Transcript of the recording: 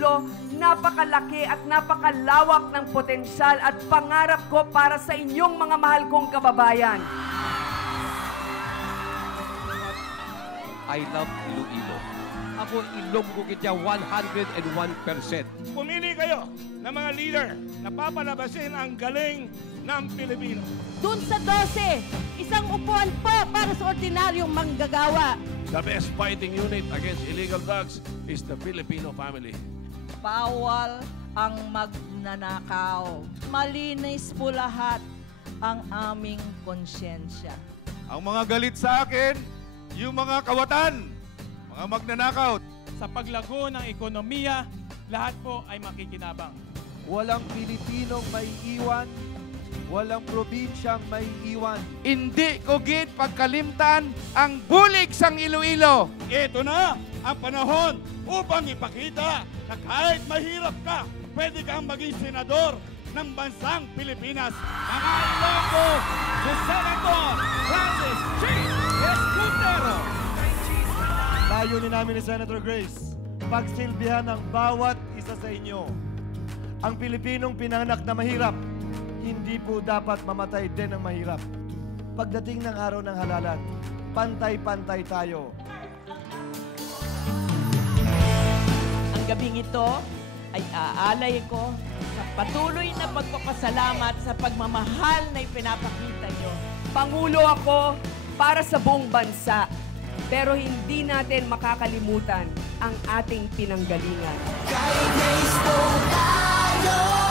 Iloilo, napakalaki at napakalawak ng potensyal at pangarap ko para sa inyong mga mahal kong kababayan. I love Iloilo. Ako Ilonggo kitya 101%. Pumili kayo ng mga leader na papalabasin ang galing ng Pilipino. Dun sa 12, isang upuan po para sa ordinaryong manggagawa. The best fighting unit against illegal drugs is the Filipino family. Bawal ang magnanakaw. Malinis po lahat ang aming konsyensya. Ang mga galit sa akin, yung mga kawatan, mga magnanakaw. Sa paglago ng ekonomiya, lahat po ay makikinabang. Walang Pilipinong maiiwan, walang probinsyang maiiwan. Hindi ko gid pagkalimtan ang bulig sang Iloilo. Ito na ang panahon upang ipakita na kahit mahirap ka, pwede kang maging senador ng bansang Pilipinas. Mga Ilonggo, si Senator Francis G. Escudero. Layunin namin ni Senator Grace, pagsilbihan ang bawat isa sa inyo. Ang Pilipinong pinanganak na mahirap, hindi po dapat mamatay din ng mahirap. Pagdating ng araw ng halalan, pantay-pantay tayo. Ang gabing ito ay aalay ko sa patuloy na pagpapasalamat sa pagmamahal na ipinapakita nyo. Pangulo ako para sa buong bansa, pero hindi natin makakalimutan ang ating pinanggalingan. Kay Grace po tayo.